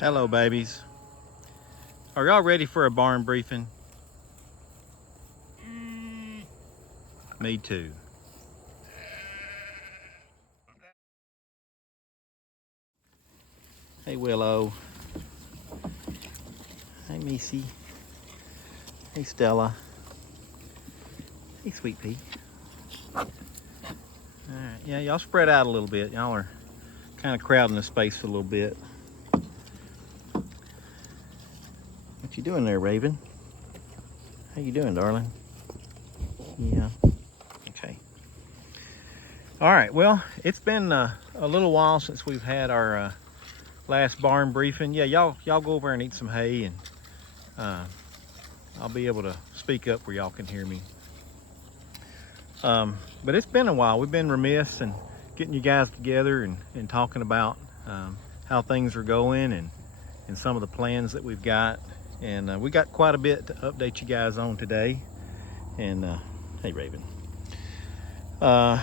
Hello, babies. Are y'all ready for a barn briefing? Me too. Hey, Willow. Hey, Missy. Hey, Stella. Hey, Sweet Pea. All right, yeah, y'all spread out a little bit. Y'all are kind of crowding the space a little bit. What you doing there, Raven? How you doing, darling? Yeah. Okay. All right. Well, it's been a little while since we've had our last barn briefing. Yeah, y'all go over and eat some hay, and I'll be able to speak up where y'all can hear me. But it's been a while. We've been remiss in getting you guys together and talking about how things are going and some of the plans that we've got. And we got quite a bit to update you guys on today. And hey, Raven. Can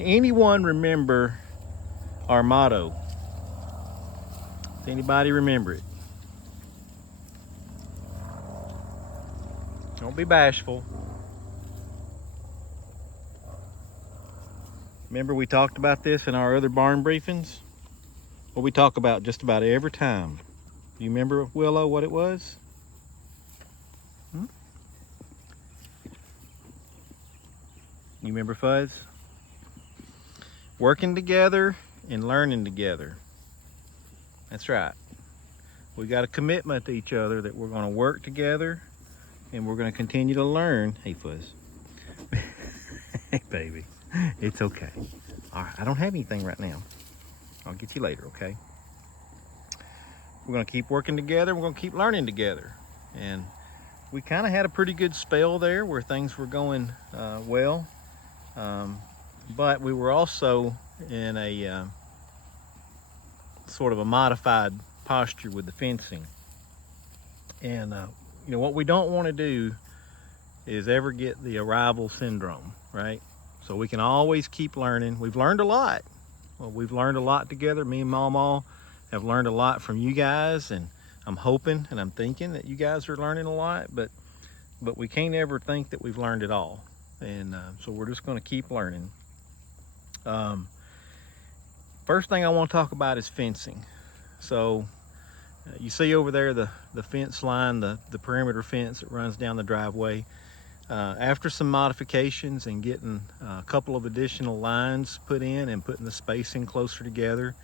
anyone remember our motto? Does anybody remember it? Don't be bashful. Remember we talked about this in our other barn briefings? Well, we talk about just about every time. Do you remember, Willow, what it was? Hmm? You remember, Fuzz? Working together and learning together. That's right. We got a commitment to each other that we're going to work together and we're going to continue to learn. Hey, Fuzz. Hey, baby. It's okay. All right, I don't have anything right now. I'll get you later, okay? We're going to keep working together. We're going to keep learning together. And we kind of had a pretty good spell there where things were going well. But we were also in a sort of a modified posture with the fencing. And what we don't want to do is ever get the arrival syndrome, right? So we can always keep learning. We've learned a lot. Well, we've learned a lot together. Me and Mama have learned a lot from you guys, and I'm hoping and I'm thinking that you guys are learning a lot, but we can't ever think that we've learned it all. And so we're just going to keep learning. First thing I want to talk about is fencing. So you see over there the fence line, the perimeter fence that runs down the driveway. After some modifications and getting a couple of additional lines put in and putting the spacing closer together,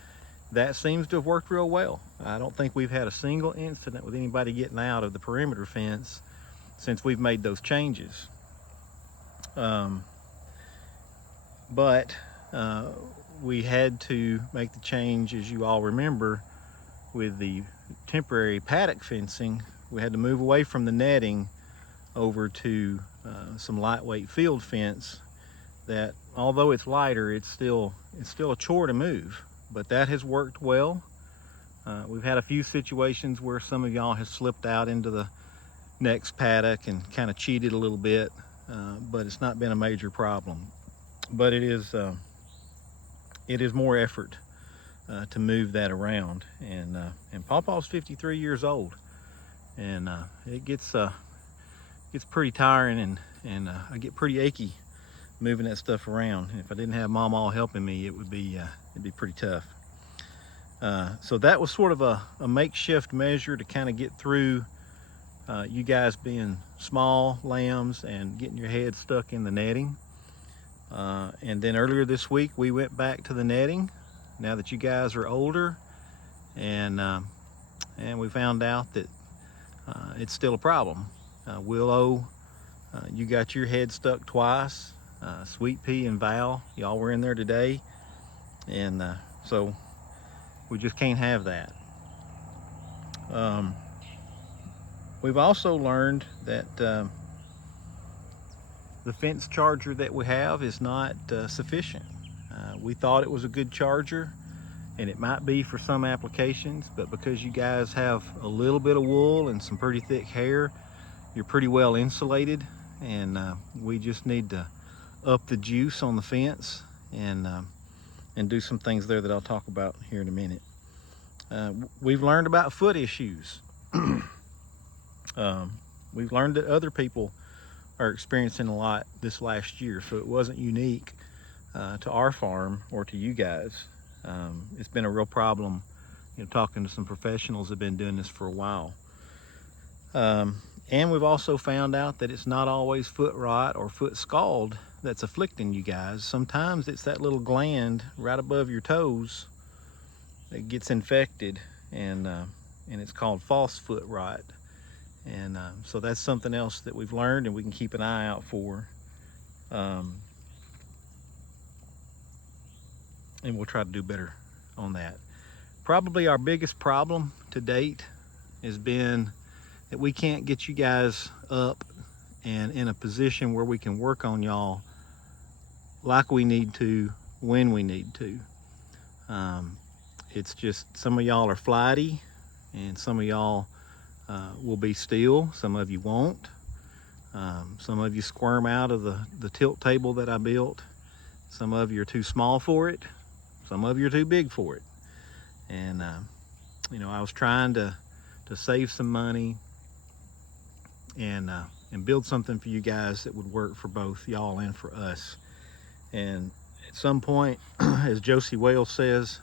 that seems to have worked real well. I don't think we've had a single incident with anybody getting out of the perimeter fence since we've made those changes. But we had to make the change, as you all remember, with the temporary paddock fencing. We had to move away from the netting over to some lightweight field fence that, although it's lighter, it's still a chore to move, but that has worked well. We've had a few situations where some of y'all have slipped out into the next paddock and kind of cheated a little bit, but it's not been a major problem. But it is more effort to move that around, and Pawpaw's 53 years old, and it gets pretty tiring, and I get pretty achy moving that stuff around. And if I didn't have Mom all helping me, it'd be pretty tough. So that was sort of a makeshift measure to kind of get through you guys being small lambs and getting your head stuck in the netting. And then earlier this week we went back to the netting now that you guys are older, and we found out that it's still a problem. Willow, you got your head stuck twice. Sweet Pea and Val, y'all were in there today, and so we just can't have that. We've also learned that the fence charger that we have is not sufficient. We thought it was a good charger, and it might be for some applications, but because you guys have a little bit of wool and some pretty thick hair, you're pretty well insulated, and we just need to up the juice on the fence and do some things there that I'll talk about here in a minute. We've learned about foot issues. We've learned that other people are experiencing a lot this last year, so it wasn't unique to our farm or to you guys. It's been a real problem, talking to some professionals that have been doing this for a while. And we've also found out that it's not always foot rot or foot scald that's afflicting you guys. Sometimes it's that little gland right above your toes that gets infected, and it's called false foot rot. And so that's something else that we've learned and we can keep an eye out for. And we'll try to do better on that. Probably our biggest problem to date has been that we can't get you guys up and in a position where we can work on y'all like we need to, when we need to. It's just some of y'all are flighty, and some of y'all will be still, some of you won't. Some of you squirm out of the tilt table that I built. Some of you are too small for it. Some of you are too big for it. And I was trying to save some money and build something for you guys that would work for both y'all and for us. And at some point, as Josie Wales says,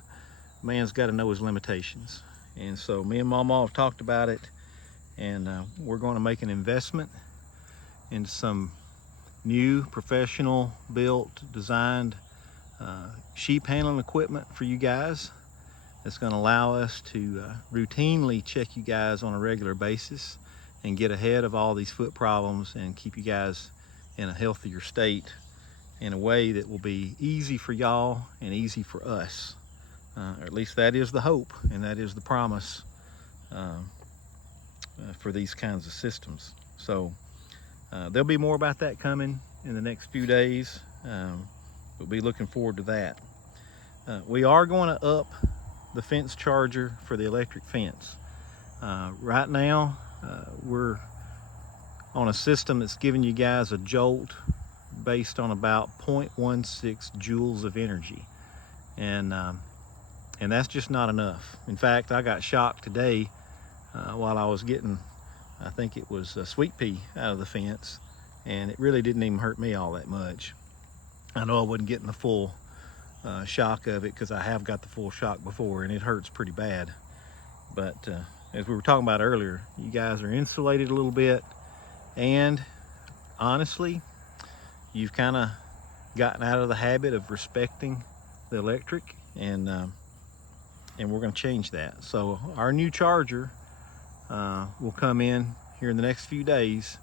man's got to know his limitations. And so me and Mama have talked about it, and we're going to make an investment in some new professional built, designed sheep handling equipment for you guys. That's going to allow us to routinely check you guys on a regular basis and get ahead of all these foot problems and keep you guys in a healthier state in a way that will be easy for y'all and easy for us. Or at least that is the hope, and that is the promise for these kinds of systems. So there'll be more about that coming in the next few days. We'll be looking forward to that. We are going to up the fence charger for the electric fence. Right now, we're on a system that's giving you guys a jolt based on about 0.16 joules of energy. And that's just not enough. In fact, I got shocked today while I was getting, I think it was a sweet pea out of the fence, and it really didn't even hurt me all that much. I know I wasn't getting the full shock of it because I have got the full shock before, and it hurts pretty bad. But as we were talking about earlier, you guys are insulated a little bit, and honestly, you've kind of gotten out of the habit of respecting the electric, and we're going to change that. So our new charger will come in here in the next few days,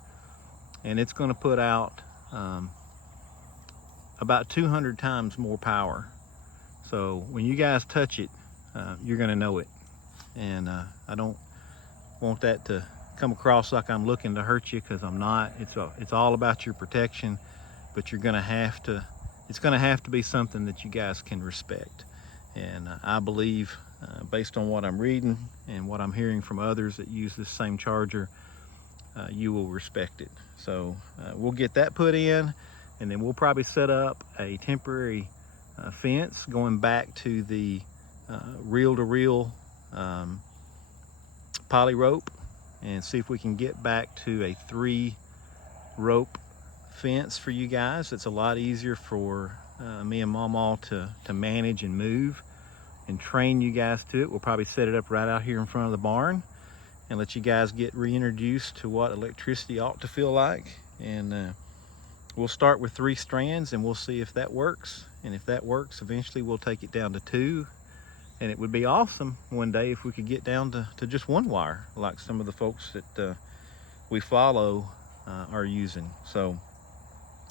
and it's going to put out about 200 times more power. So when you guys touch it, you're going to know it. And I don't want that to come across like I'm looking to hurt you, because I'm not. It's all about your protection, but you're going to have to. It's going to have to be something that you guys can respect. And I believe, based on what I'm reading and what I'm hearing from others that use this same charger, you will respect it. So we'll get that put in, and then we'll probably set up a temporary fence going back to the reel-to-reel poly rope, and see if we can get back to a 3-rope fence for you guys. It's a lot easier for me and Mama to manage and move and train you guys to it. We'll probably set it up right out here in front of the barn and let you guys get reintroduced to what electricity ought to feel like. And we'll start with 3 strands, and we'll see if that works. And if that works, eventually we'll take it down to 2. And it would be awesome one day if we could get down to just 1 wire, like some of the folks that we follow are using. So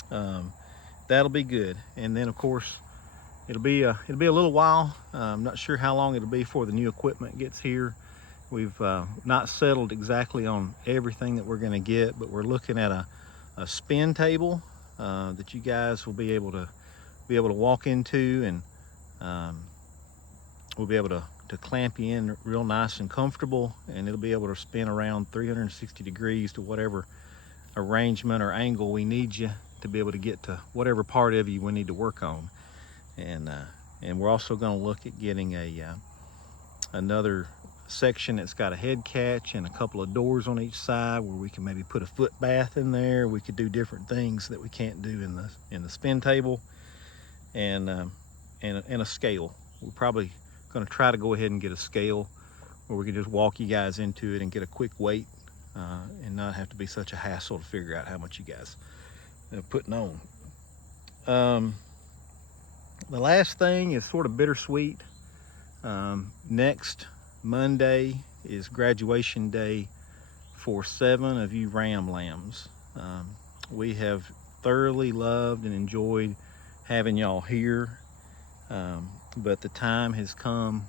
that'll be good. And then of course it'll be a little while. I'm not sure how long it'll be before the new equipment gets here. We've not settled exactly on everything that we're going to get, but we're looking at a spin table that you guys will be able to walk into, and we'll be able to clamp you in real nice and comfortable, and it'll be able to spin around 360 degrees to whatever arrangement or angle we need you to be able to get to whatever part of you we need to work on. And we're also going to look at getting a another section that's got a head catch and a couple of doors on each side where we can maybe put a foot bath in there. We could do different things that we can't do in the spin table, and a scale. We're probably going to try to go ahead and get a scale where we can just walk you guys into it and get a quick weight, and not have to be such a hassle to figure out how much you guys are putting on. The last thing is sort of bittersweet. Next Monday is graduation day for 7 of you ram lambs. We have thoroughly loved and enjoyed having y'all here, but the time has come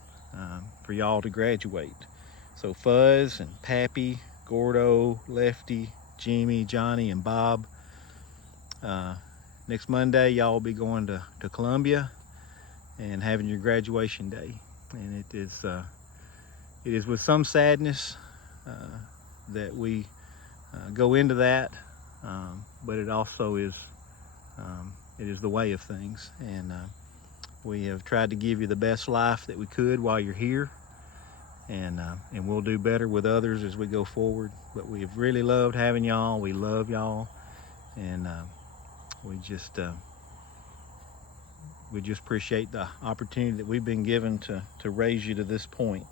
for y'all to graduate. So Fuzz and Pappy, Gordo, Lefty, Jimmy, Johnny, and Bob, next Monday y'all will be going to Columbia and having your graduation day. And it is with some sadness that we go into that, but it also is the way of things. And we have tried to give you the best life that we could while you're here, and we'll do better with others as we go forward. But we've really loved having y'all. We love y'all, and we just appreciate the opportunity that we've been given to raise you to this point.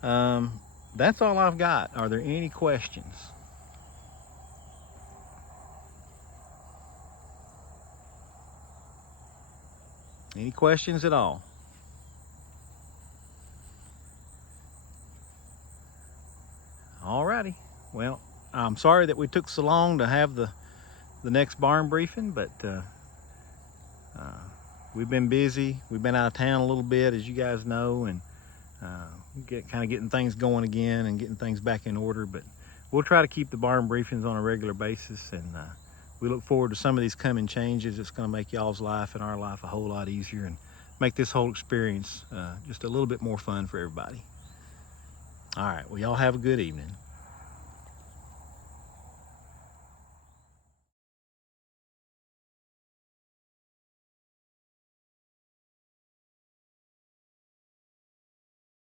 That's all I've got. Are there any questions? Any questions at all? Alrighty. Well, I'm sorry that we took so long to have the next barn briefing, but we've been busy. We've been out of town a little bit, as you guys know, and kind of getting things going again and getting things back in order. But we'll try to keep the barn briefings on a regular basis, and we look forward to some of these coming changes. It's going to make y'all's life and our life a whole lot easier, and make this whole experience just a little bit more fun for everybody. All right, well, y'all have a good evening.